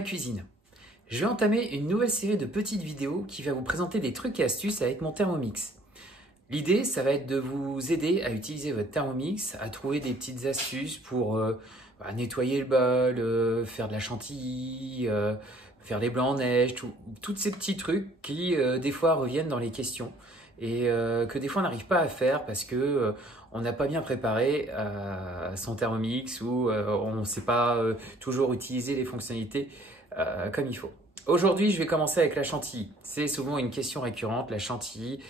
ma cuisine. Je vais entamer une nouvelle série de petites vidéos qui va vous présenter des trucs et astuces avec mon Thermomix. L'idée, ça va être de vous aider à utiliser votre Thermomix, à trouver des petites astuces pour nettoyer le bol, faire de la chantilly, faire des blancs en neige, tous ces petits trucs qui des fois reviennent dans les questions et que des fois on n'arrive pas à faire parce que on n'a pas bien préparé son Thermomix ou on ne sait pas toujours utiliser les fonctionnalités comme il faut. Aujourd'hui, je vais commencer avec la chantilly. C'est souvent une question récurrente, la chantilly.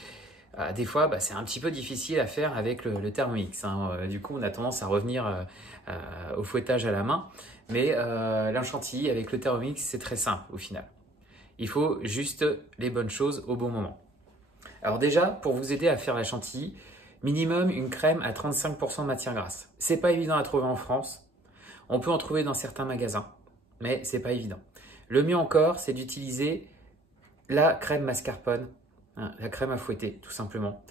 Des fois, c'est un petit peu difficile à faire avec le Thermomix. Du coup, on a tendance à revenir au fouettage à la main. Mais la chantilly avec le Thermomix, c'est très simple au final. Il faut juste les bonnes choses au bon moment. Alors déjà, pour vous aider à faire la chantilly, minimum une crème à 35% de matière grasse. C'est pas évident à trouver en France. On peut en trouver dans certains magasins, mais c'est pas évident. Le mieux encore, c'est d'utiliser la crème mascarpone, la crème à fouetter tout simplement.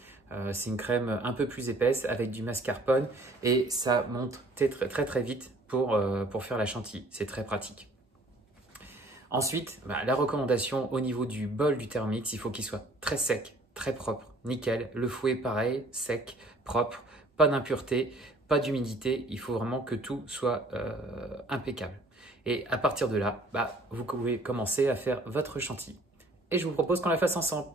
C'est une crème un peu plus épaisse avec du mascarpone et ça monte très vite pour faire la chantilly. C'est très pratique. Ensuite, la recommandation au niveau du bol du Thermomix, il faut qu'il soit très sec, très propre, nickel. Le fouet pareil, sec, propre, pas d'impureté, pas d'humidité. Il faut vraiment que tout soit impeccable. Et à partir de là, vous pouvez commencer à faire votre chantilly. Et je vous propose qu'on la fasse ensemble.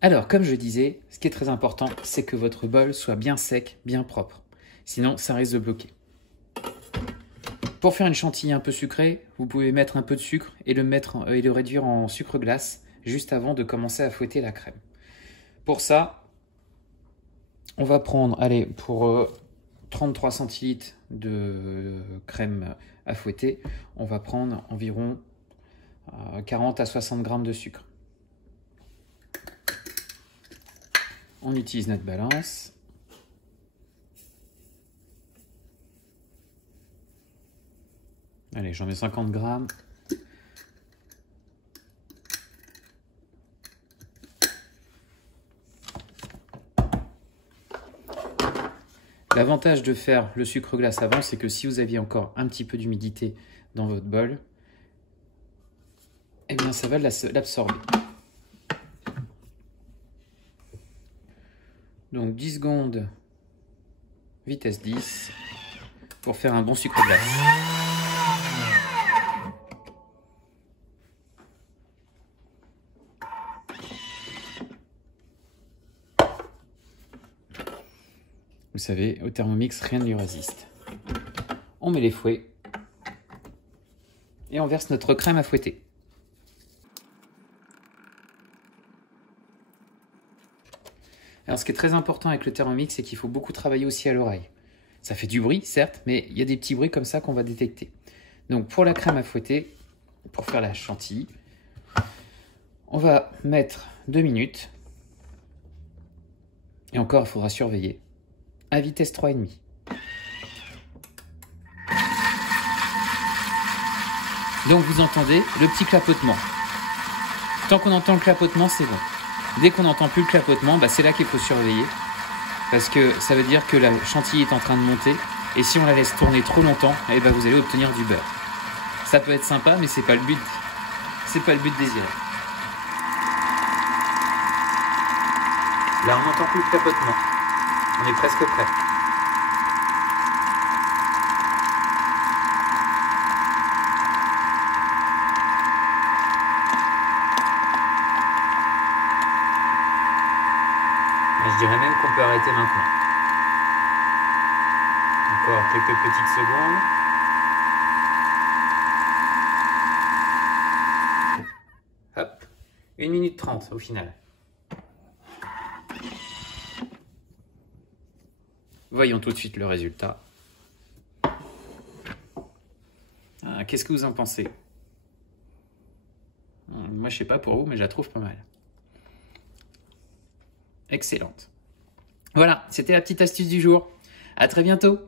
Alors, comme je disais, ce qui est très important, c'est que votre bol soit bien sec, bien propre. Sinon, ça risque de bloquer. Pour faire une chantilly un peu sucrée, vous pouvez mettre un peu de sucre et le réduire en sucre glace juste avant de commencer à fouetter la crème. Pour ça, on va prendre, pour 33 centilitres de crème à fouetter, on va prendre environ 40 à 60 grammes de sucre. On utilise notre balance. Allez, j'en mets 50 grammes. L'avantage de faire le sucre glace avant, c'est que si vous aviez encore un petit peu d'humidité dans votre bol, eh bien ça va l'absorber. Donc 10 secondes, vitesse 10, pour faire un bon sucre glace. Vous savez, au Thermomix, rien ne lui résiste. On met les fouets et on verse notre crème à fouetter. Alors, ce qui est très important avec le Thermomix, c'est qu'il faut beaucoup travailler aussi à l'oreille. Ça fait du bruit, certes, mais il y a des petits bruits comme ça qu'on va détecter. Donc, pour la crème à fouetter, pour faire la chantilly, on va mettre 2 minutes. Et encore, il faudra surveiller. À vitesse 3,5. Donc, vous entendez le petit clapotement. Tant qu'on entend le clapotement, c'est bon. Dès qu'on n'entend plus le clapotement, c'est là qu'il faut surveiller. Parce que ça veut dire que la chantilly est en train de monter. Et si on la laisse tourner trop longtemps, vous allez obtenir du beurre. Ça peut être sympa, mais c'est pas le but. C'est pas le but désiré. Là, on n'entend plus le clapotement. On est presque prêt. Je dirais même qu'on peut arrêter maintenant. Encore quelques petites secondes. Hop, 1 minute 30 au final. Voyons tout de suite le résultat. Qu'est-ce que vous en pensez? Moi, je sais pas pour vous, mais je la trouve pas mal. Excellente. Voilà, c'était la petite astuce du jour. À très bientôt.